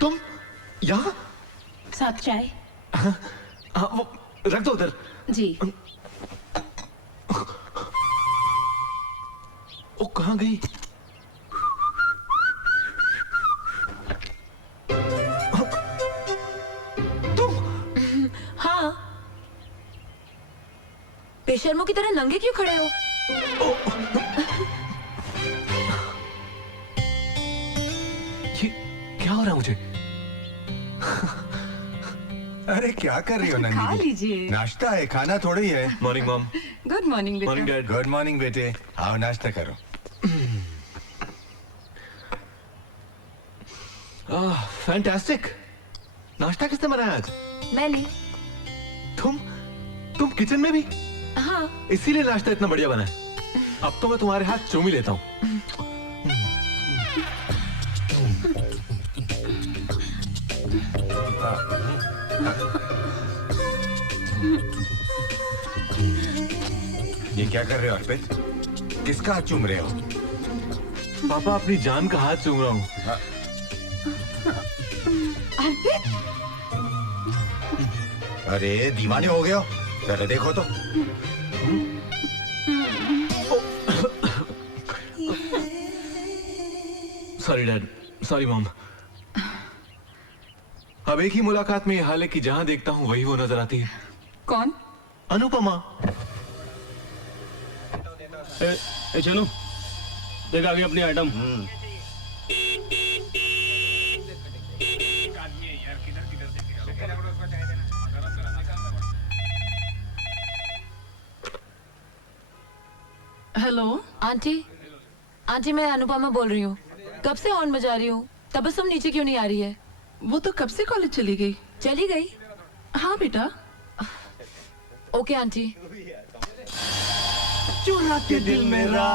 तुम यहाँ? साथ चाय? हाँ, वो रख दो उधर। जी। वो कहाँ गई? तुम? हाँ। बेशर्मों की तरह नंगे क्यों खड़े हो? ये क्या हो रहा है मुझे? अरे क्या कर रही हो खा नंदी? लीजिए। नाश्ता है, खाना थोड़ी है। Morning mom. Good morning morning बेटा। डैड। गुड मॉर्निंग बेटे, आओ नाश्ता करो। फैंटास्टिक। नाश्ता किसने बनाया आज? मैंने। तुम किचन में भी? हाँ। इसीलिए नाश्ता इतना बढ़िया बना है। अब तो मैं तुम्हारे हाथ चूम ही लेता हूँ। ये क्या कर रहे हो अर्पित? किसका हाथ चूम रहे हो? पापा अपनी जान का हाथ चूम रहा हूँ। अरे दीवाने हो गए हो? जरा देखो तो। Sorry dad, sorry mom. अब एक ही मुलाकात में ये हाल है कि जहां देखता हूँ वही वो नजर आती है। कौन? अनुपमा। ए चलो, देख आ गई अपनी आइटम। हेलो आंटी, आंटी मैं अनुपमा बोल रही हूँ। कब से हॉर्न बजा रही हूँ, तबस्सुम नीचे क्यों नहीं आ रही है? वो तो कब से कॉलेज चली गई। चली गई? हाँ बेटा। Okay aunty. चुरा के दिल मेरा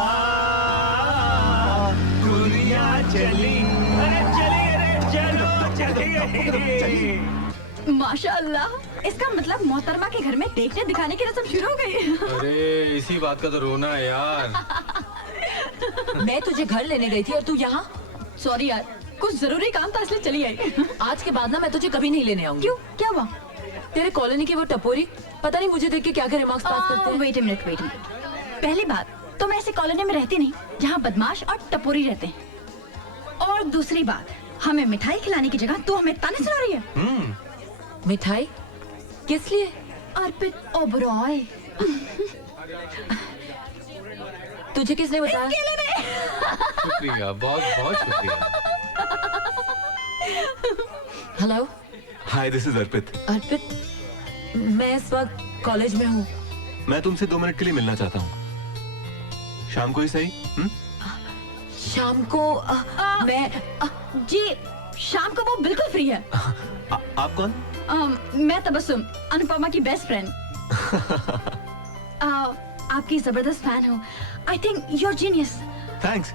दुनिया चली, अरे चली, अरे चलो चली। माशाअल्लाह, इसका मतलब मोहतरमा के घर में देखने दिखाने की रस्म शुरू हो गई। अरे इसी बात का तो रोना है यार। मैं तुझे घर लेने गई थी और तू यहाँ? सॉरी यार, कुछ जरूरी काम था इसलिए चली आई। आज के बाद ना मैं तुझे कभी नहीं लेने आऊंगी। क्यों, क्या हुआ? तेरे कॉलोनी की वो टपोरी पता नहीं मुझे देख के क्या क्या रिमार्क्स पास करते हैं। Wait a minute, wait a minute. पहली बात तो मैं ऐसे कॉलोनी में रहती नहीं जहाँ बदमाश और टपोरी रहते हैं। और दूसरी बात, हमें मिठाई खिलाने की जगह तू हमें ताने सुना रही है। मिठाई? किस लिए? अर्पित ओबरॉय। तुझे किसने बताया? शुक्रिया, बहुत बहुत शुक्रिया। हेलो। हाय, दिस इज अर्पित। अर्पित, मैं इस वक्त कॉलेज में हूँ। मैं तुमसे 2 मिनट के लिए मिलना चाहता हूँ। शाम को ही सही? शाम को मैं जी, शाम को वो बिल्कुल फ्री है। आप कौन? मैं तबस्सुम, अनुपमा की बेस्ट फ्रेंड। आपकी जबरदस्त फैन हूँ। I think you are genius. Thanks.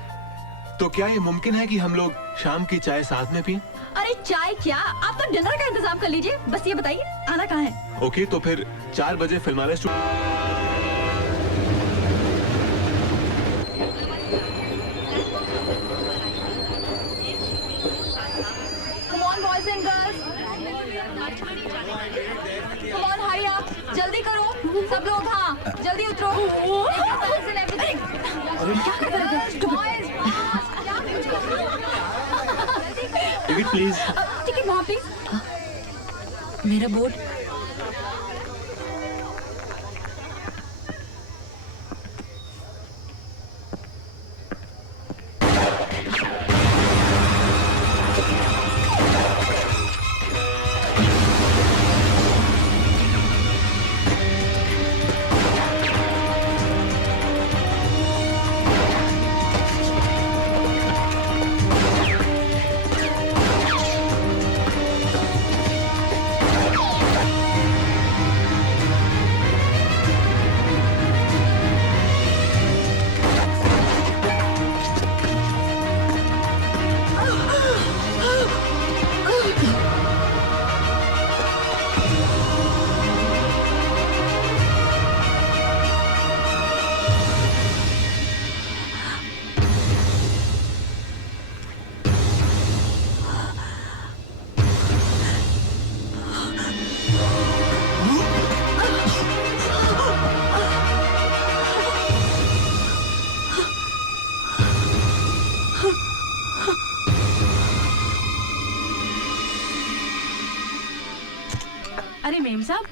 तो क्या ये मुमकिन है कि हम लोग शाम की चाय साथ में पिएं? अरे चाय क्या, आप तो डिनर का इंतजाम कर लीजिए। बस ये बताइए आना कहाँ है? ओके, तो फिर 4 बजे Filmalaya Come on boys and girls. Come on, hurry up. जल्दी करो सब लोग। हाँ, जल्दी उतरो। क्या कर रहे थे? Boys, ticket please. टिकट वहाँ प्लीज। मेरा बोर्ड।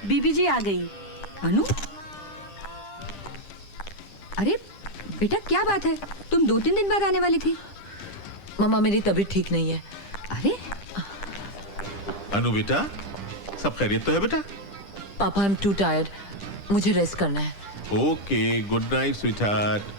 बीबी जी आ गई। अनु, अरे बेटा क्या बात है, तुम 2-3 दिन बाद आने वाली थी। मम्मा मेरी तबीयत ठीक नहीं है। अरे अनु बेटा, सब खैरियत तो है बेटा? पापा आई एम टू टायर्ड, मुझे रेस्ट करना है। Okay, good night sweetheart.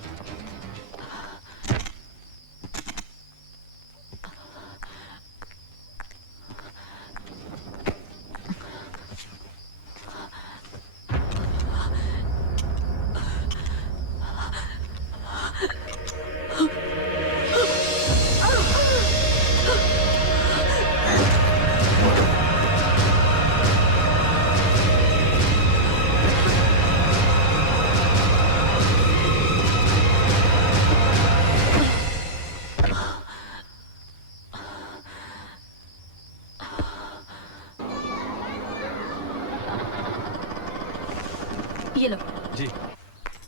ये लो। जी।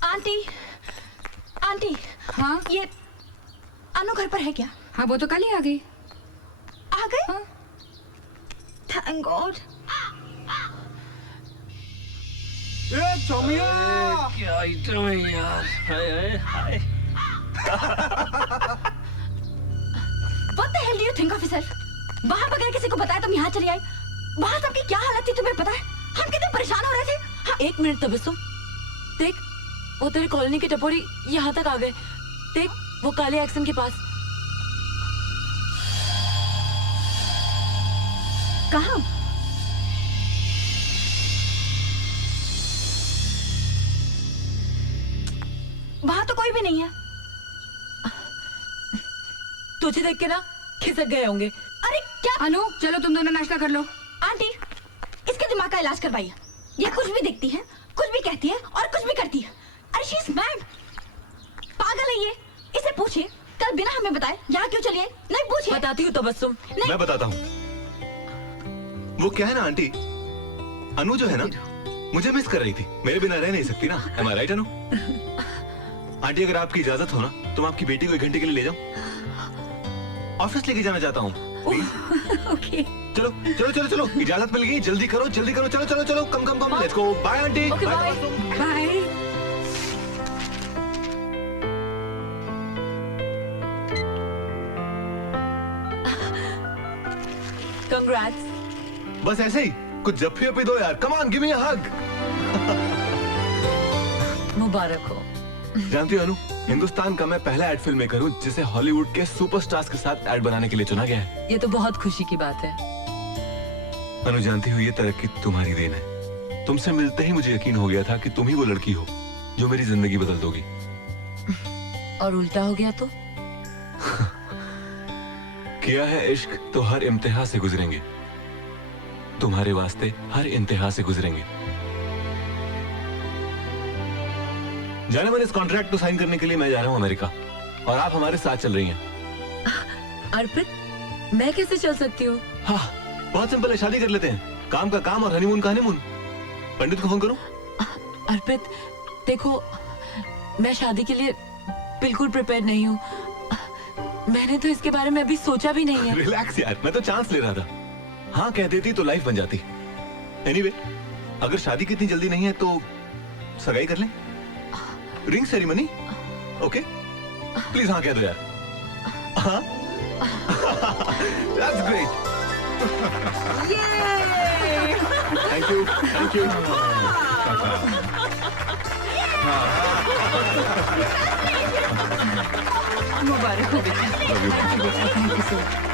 आंटी, आंटी, हाँ ये अनु घर पर है क्या? हाँ, वो तो कल ही आ गई। आ गए? हाँ। Thank God. क्या आइटम है यार। हाय हाय। What the hell do you think of yourself? वहाँ बगैर किसी को बताया तुम यहाँ चली आई। वहाँ सबकी क्या हालत थी तुम्हें पता है? हम कितने परेशान हो रहे थे। हाँ, एक मिनट तबस्सुम, देख वो तेरे कॉलोनी के टपोरी यहाँ तक आ गए। देख वो काले एक्शन के पास। कहाँ? वहाँ तो कोई भी नहीं है। तुझे देख के ना खिसक गए होंगे। अरे क्या? अनु चलो तुम दोनों नाश्ता कर लो। आंटी, इसके दिमाग का इलाज करवाइए। ये कुछ भी देखती है, कुछ भी कहती है और कुछ भी करती है। अरे शी इज मैड, पागल है ये। इसे पूछिए कल बिना हमें बताए यहाँ क्यों चली आई। नहीं पूछिए। बताती हूँ तबस्सुम। मैं बताता हूँ। वो क्या है ना आंटी, अनु जो है ना मुझे मिस कर रही थी। मेरे बिना रह नहीं सकती ना। Am I right Anu? Aunty अगर आपकी इजाजत हो ना तो मैं आपकी बेटी को 1 घंटे के लिए ले जाऊं। ऑफिस लेके जाना चाहता हूँ। ओके चलो चलो चलो चलो, इजाजत मिल गई। जल्दी करो जल्दी करो, चलो चलो चलो, come come come. Let's go. Bye aunty. Okay, bye. Bye. Congrats. बस ऐसे ही कुछ जफ्फी अपी दो यार। कम ऑन, गिव मी अ हग। मुबारक हो। जानती हो अनु, हिंदुस्तान का मैं पहला एड फिल्म मेकर हूँ जिसे हॉलीवुड के सुपरस्टार्स के साथ एड बनाने के लिए चुना गया है। ये तो बहुत खुशी की बात है। अनु जानती हो ये तरक्की तुम्हारी देन है। तुमसे मिलते ही मुझे यकीन हो गया था कि तुम ही वो लड़की हो जो मेरी जिंदगी बदल दोगी। और उल्टा हो गया तो? किया है इश्क तो हर इम्तिहा से गुजरेंगे। तुम्हारे वास्ते हर इंतहा से गुजरेंगे। जाने मन इस कॉन्ट्रैक्ट को साइन करने के लिए मैं जा रहा हूँ अमेरिका और आप हमारे साथ चल रही हैं। अर्पित, मैं कैसे चल सकती हूँ? हाँ, बहुत सिंपल है, शादी कर लेते हैं। काम का काम और हनीमून का हनीमून। पंडित को फोन करूं? अर्पित देखो, मैं शादी के लिए बिल्कुल प्रिपेयर नहीं हूँ। मैंने तो इसके बारे में अभी सोचा भी नहीं है। रिलैक्स यार, मैं तो चांस ले रहा था। हाँ कह देती तो लाइफ बन जाती। एनीवे, अगर शादी की इतनी जल्दी नहीं है तो सगाई कर लें। Ring ceremony, okay? प्लीज हाँ कह दो यार। हाँ? That's great. Thank you, thank you. मुबारक हो बेटा। Thank you so much.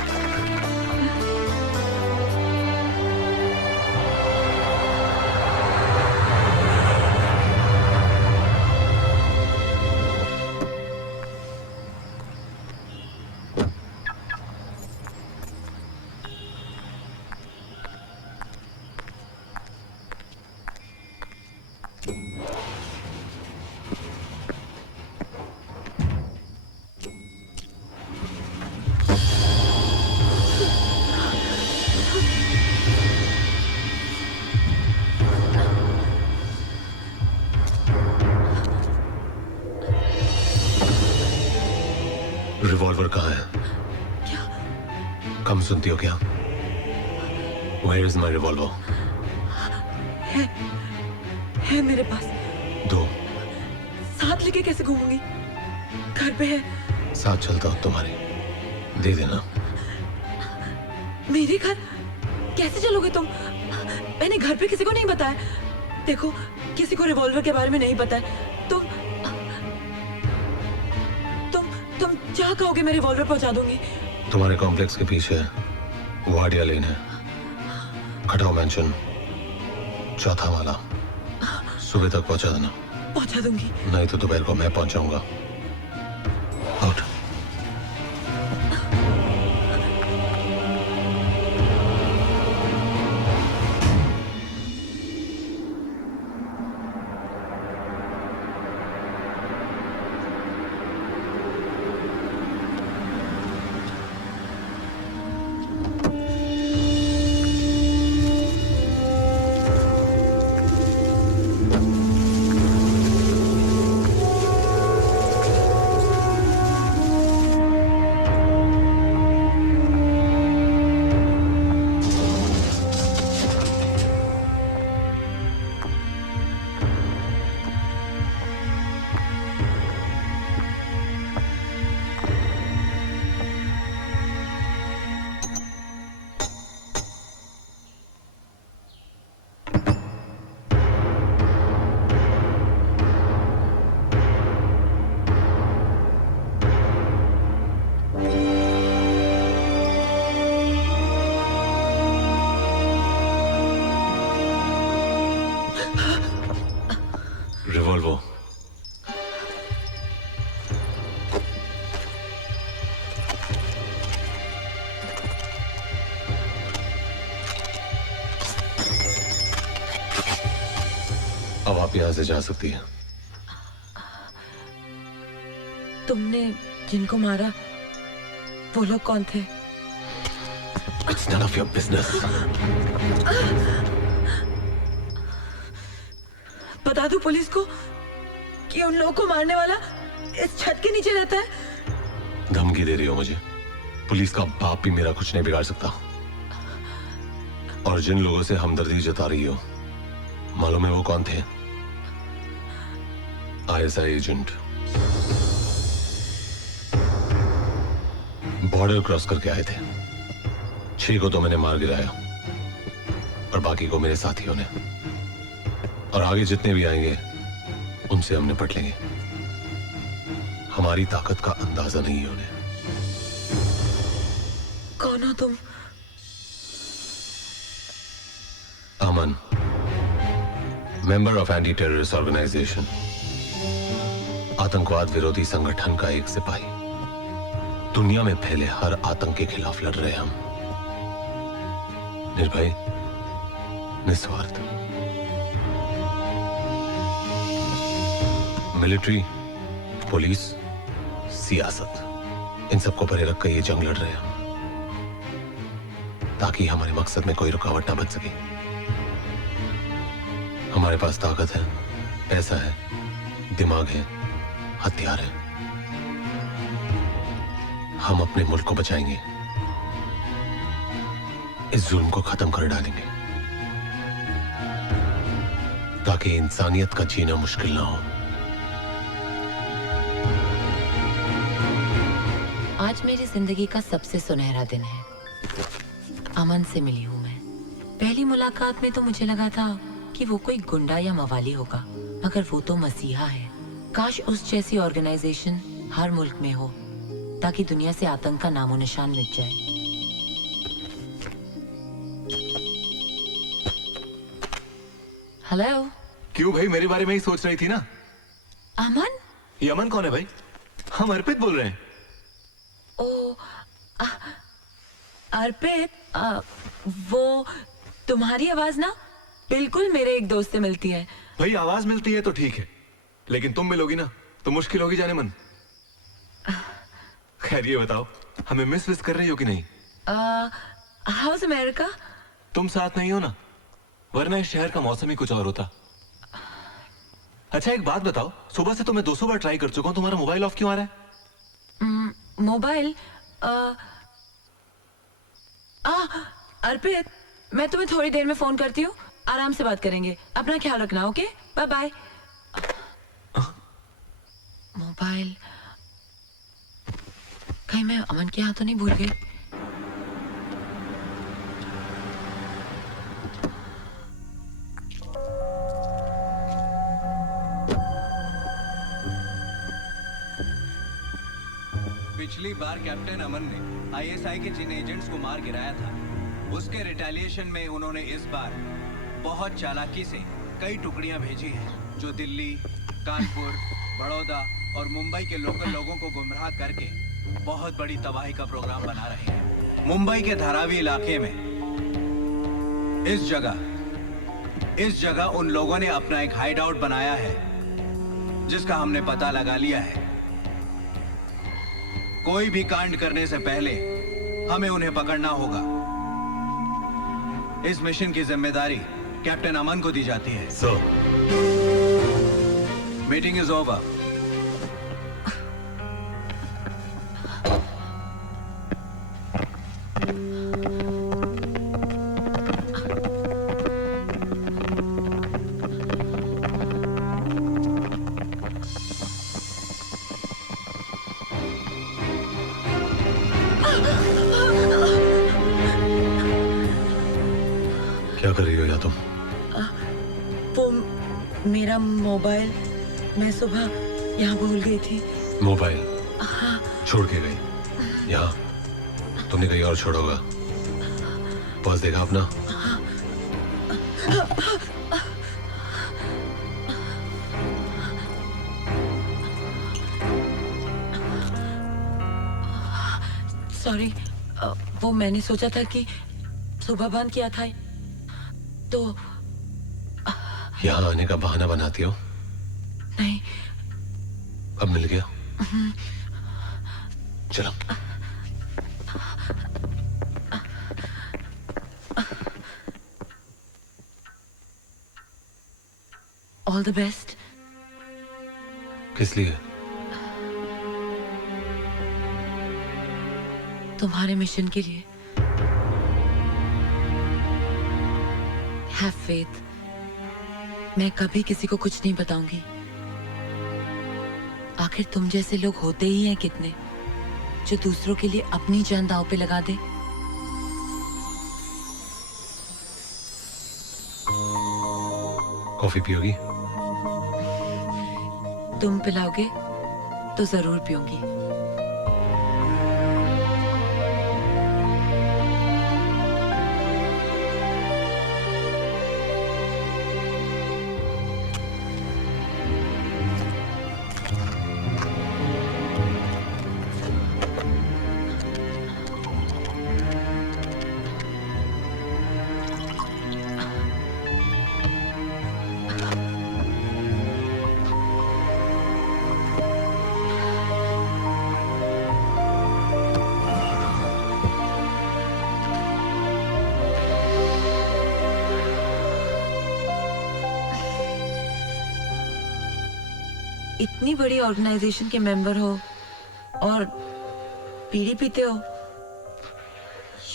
Revolver कहाँ है? कम सुनती हो क्या? Where is my revolver? है मेरे पास। दो। साथ लेके कैसे घूमूंगी? घर पे है। साथ चलता हूँ तुम्हारे, दे देना। मेरे घर कैसे चलोगे तुम? मैंने घर पे किसी को नहीं बताया। देखो, किसी को रिवॉल्वर के बारे में नहीं पता है। तुम जहाँ कहोगे मैं रिवॉल्वर पहुंचा दूंगी। तुम्हारे कॉम्प्लेक्स के पीछे वाडिया लेन है, खटाव मैंशन, चौथा वाला। सुबह तक पहुंचा देना। पहुंचा दूंगी। नहीं तो दोपहर को मैं पहुंचाऊंगा। आउट। रिवॉल्वर। अब आप यहां से जा सकती हैं। तुमने जिनको मारा वो लोग कौन थे? It's none of your business. बता दूं पुलिस को कि उन लोगों को मारने वाला इस छत के नीचे रहता है? धमकी दे रही हो मुझे? पुलिस का बाप भी मेरा कुछ नहीं बिगाड़ सकता। और जिन लोगों से हमदर्दी जता रही हो, मालूम है वो कौन थे? ISI agent. बॉर्डर क्रॉस करके आए थे। 6 को तो मैंने मार गिराया और बाकी को मेरे साथियों ने। और आगे जितने भी आएंगे उनसे हम निपट लेंगे। हमारी ताकत का अंदाजा नहीं है उन्हें। कौन हो तुम? Aman, member of anti terrorist organisation, आतंकवाद विरोधी संगठन का एक सिपाही। दुनिया में फैले हर आतंक के खिलाफ लड़ रहे हम, निर्भय, निस्वार्थ। मिलिट्री, पुलिस, सियासत, इन सबको परे रख कर ये जंग लड़ रहे हैं हम, ताकि हमारे मकसद में कोई रुकावट ना बन सके। हमारे पास ताकत है, पैसा है, दिमाग है, हथियार है। हम अपने मुल्क को बचाएंगे, इस जुल्म को खत्म कर डालेंगे, ताकि इंसानियत का जीना मुश्किल ना हो। आज मेरी जिंदगी का सबसे सुनहरा दिन है। अमन से मिली हूँ मैं। पहली मुलाकात में तो मुझे लगा था कि वो कोई गुंडा या मवाली होगा, मगर वो तो मसीहा है। काश उस जैसी ऑर्गेनाइजेशन हर मुल्क में हो, ताकि दुनिया से आतंक का नामो निशान मिट जाए। हेलो। क्यों भाई, मेरे बारे में ही सोच रही थी ना? अमन? ये अमन कौन है भाई? हम अर्पित बोल रहे हैं। ओ, अर्पित, वो तुम्हारी आवाज ना बिल्कुल मेरे एक दोस्त से मिलती है। भाई आवाज मिलती है तो ठीक है, लेकिन तुम मिलोगी ना तो मुश्किल होगी जाने मन। खैर ये बताओ, हमें मिस विस कर रही हो कि नहीं? House America? तुम साथ नहीं हो ना, वरना इस शहर का मौसम ही कुछ और होता। अच्छा एक बात बताओ, सुबह से तो मैं 200 बार ट्राई कर चुका हूँ, तुम्हारा मोबाइल ऑफ क्यों आ रहा है? मोबाइल? अर्पित, मैं तुम्हें थोड़ी देर में फोन करती हूँ। आराम से बात करेंगे। अपना ख्याल रखना, ओके? Bye bye. मोबाइल कहीं मैं अमन के यहाँ तो नहीं भूल गई? पिछली बार कैप्टन अमन ने आईएसआई के जिन एजेंट्स को मार गिराया था, उसके रिटेलिएशन में उन्होंने इस बार बहुत चालाकी से कई टुकड़ियां भेजी हैं, जो दिल्ली, कानपुर, बड़ौदा और मुंबई के लोकल लोगों को गुमराह करके बहुत बड़ी तबाही का प्रोग्राम बना रहे हैं। मुंबई के धारावी इलाके में इस जगह उन लोगों ने अपना एक हाइड आउट बनाया है, जिसका हमने पता लगा लिया है। कोई भी कांड करने से पहले हमें उन्हें पकड़ना होगा। इस मिशन की जिम्मेदारी कैप्टन अमन को दी जाती है। Sir, meeting is over. क्या कर रही हो या तुम? वो मेरा मोबाइल मैं सुबह यहाँ भूल गई थी। मोबाइल हाँ। छोड़ के गई यहाँ? तुमने कहीं और छोड़ा होगा। पास देखा अपना? सॉरी, वो मैंने सोचा था कि सुबह बंद किया था तो यहाँ आने का बहाना बनाती हो? नहीं। अब मिल गया? चलो। All the best. किस लिए? तुम्हारे मिशन के लिए। Have faith. मैं कभी किसी को कुछ नहीं बताऊंगी। आखिर तुम जैसे लोग होते ही हैं कितने, जो दूसरों के लिए अपनी जान दांव पे लगा दे। कॉफी पियोगी? तुम पिलाओगे तो जरूर पीऊंगी। इतनी बड़ी ऑर्गेनाइजेशन के मेंबर हो और बीड़ी पीते हो।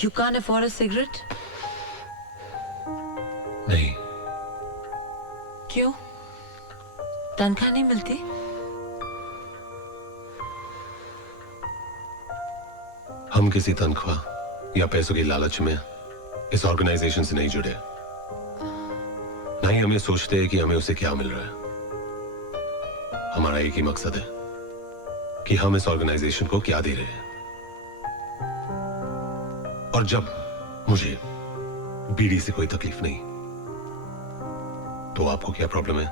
You can afford a cigarette? नहीं। क्यों? तनख्वाह नहीं मिलती? हम किसी तनख्वाह या पैसों की लालच में इस ऑर्गेनाइजेशन से नहीं जुड़े। ना ही हम ये सोचते हैं कि हमें उसे क्या मिल रहा है। हमारा एक ही मकसद है कि हम इस ऑर्गेनाइजेशन को क्या दे रहे हैं। और जब मुझे बीड़ी से कोई तकलीफ नहीं, तो आपको क्या प्रॉब्लम है?